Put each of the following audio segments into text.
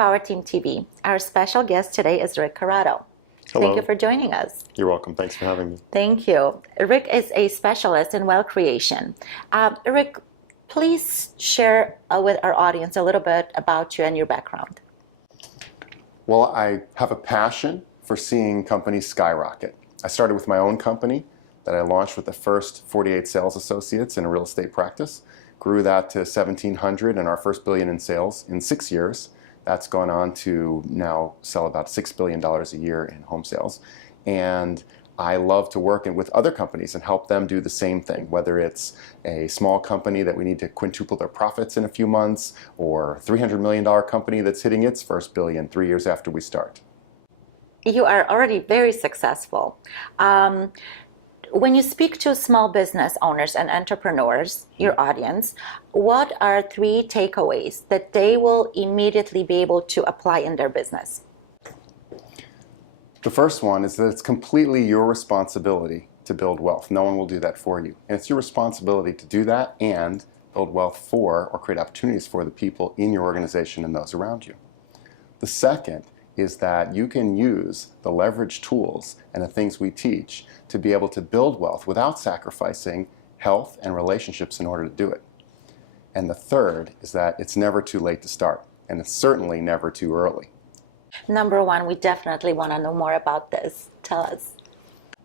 PowerTeam TV. Our special guest today is Rick Corrado. Hello. Thank you for joining us. You're welcome. Thanks for having me. Thank you. Rick is a specialist in wealth creation. Rick, please share with our audience a little bit about you and your background. Well, I have a passion for seeing companies skyrocket. I started with my own company that I launched with the first 48 sales associates in a real estate practice. Grew that to 1,700 and our first $1 billion in sales in 6 years. That's gone on to now sell about $6 billion a year in home sales. And I love to work with other companies and help them do the same thing, whether it's a small company that we need to quintuple their profits in a few months, or a $300 million company that's hitting its first billion 3 years after we start. You are already very successful. When you speak to small business owners and entrepreneurs, your audience, what are 3 takeaways that they will immediately be able to apply in their business? The first one is that it's completely your responsibility to build wealth. No one will do that for you. And it's your responsibility to do that and build wealth for or create opportunities for the people in your organization and those around you. The second is that you can use the leverage tools and the things we teach to be able to build wealth without sacrificing health and relationships in order to do it. And the third is that it's never too late to start, and it's certainly never too early. Number 1, we definitely want to know more about this. Tell us.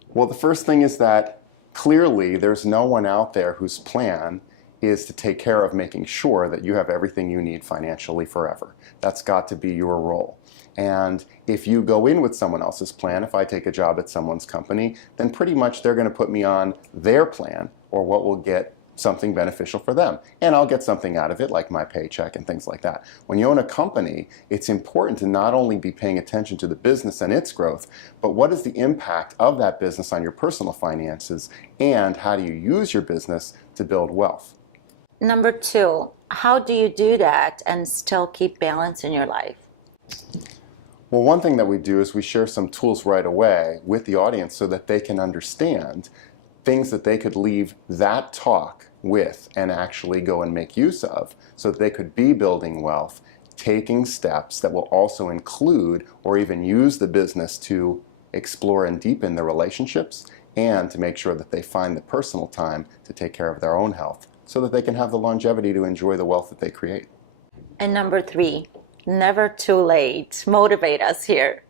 Well, the first thing is that clearly there's no one out there whose plan is to take care of making sure that you have everything you need financially forever. That's got to be your role. And if you go in with someone else's plan, if I take a job at someone's company, then pretty much they're going to put me on their plan or what will get something beneficial for them. And I'll get something out of it, like my paycheck and things like that. When you own a company, it's important to not only be paying attention to the business and its growth, but what is the impact of that business on your personal finances, and how do you use your business to build wealth? Number 2, how do you do that and still keep balance in your life? Well, one thing that we do is we share some tools right away with the audience so that they can understand things that they could leave that talk with and actually go and make use of, so that they could be building wealth, taking steps that will also include or even use the business to explore and deepen their relationships, and to make sure that they find the personal time to take care of their own health so that they can have the longevity to enjoy the wealth that they create. And number 3, never too late. Motivate us here.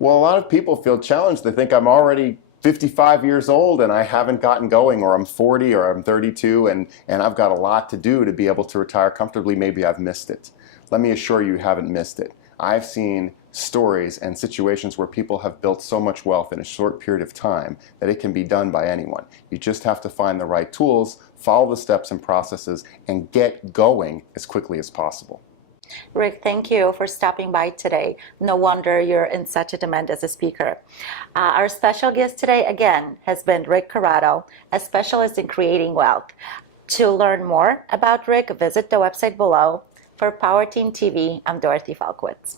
Well, a lot of people feel challenged. They think I'm already 55 years old and I haven't gotten going, or I'm 40 or I'm 32 and I've got a lot to do to be able to retire comfortably. Maybe I've missed it. Let me assure you, you haven't missed it. I've seen stories and situations where people have built so much wealth in a short period of time that it can be done by anyone. You just have to find the right tools, follow the steps and processes, and get going as quickly as possible. Rick, thank you for stopping by today. No wonder you're in such a demand as a speaker. Our special guest today, again, has been Rick Corrado, a specialist in creating wealth. To learn more about Rick, visit the website below. For PowerTeam TV, I'm Dorothy Falkowitz.